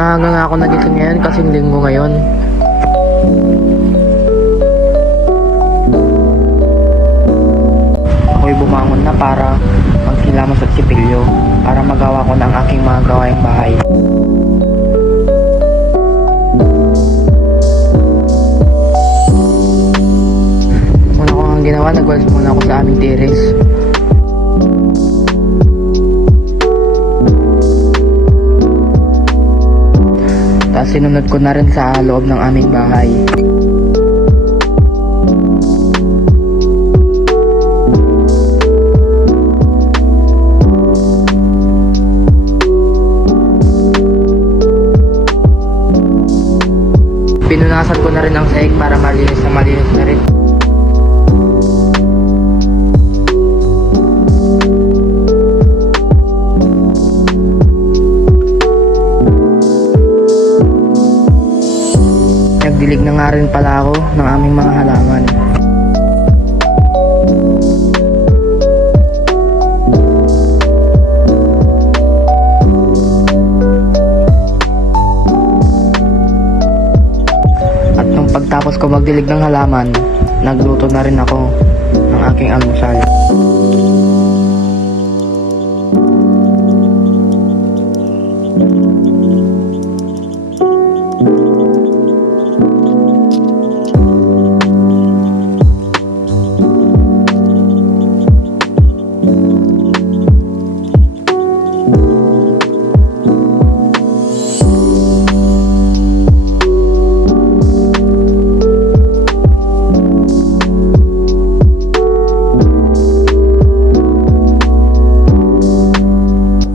Maaga nga ako nagising ngayon kasing linggo ngayon. Ako'y bumangon na para magkilamos at sipilyo para magawa ko na ang aking mga gawaing bahay. Una ko ang ginawa, nagwalis muna ako sa aming terrace. Tapos sinunod ko na rin sa loob ng aming bahay. Pinunasan ko na rin ang sahig para malinis na rin. Nagdilig na nga rin pala ako ng aming mga halaman. At nung pagtapos ko magdilig ng halaman, nagluto na rin ako ng aking almusal.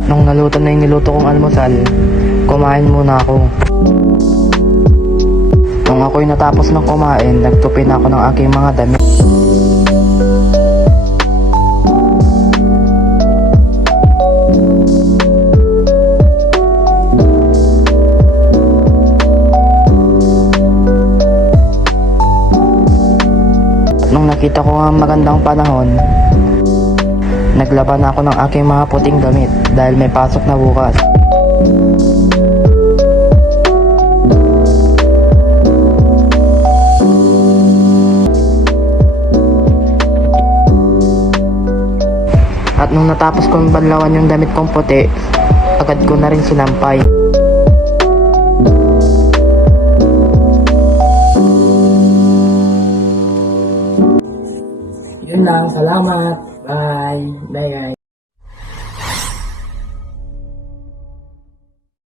Nung naluto na yung niluto kong almusal, kumain muna ako. Nung ako'y natapos ng kumain, nagtupi na ako ng aking mga damit. At nung nakita ko ang magandang panahon, naglaban ako ng aking mga puting damit dahil may pasok na bukas. At nung natapos kong banlawan yung damit kong puti, agad ko na rin sinampay. Yun lang, salamat. Bye. Bye guys.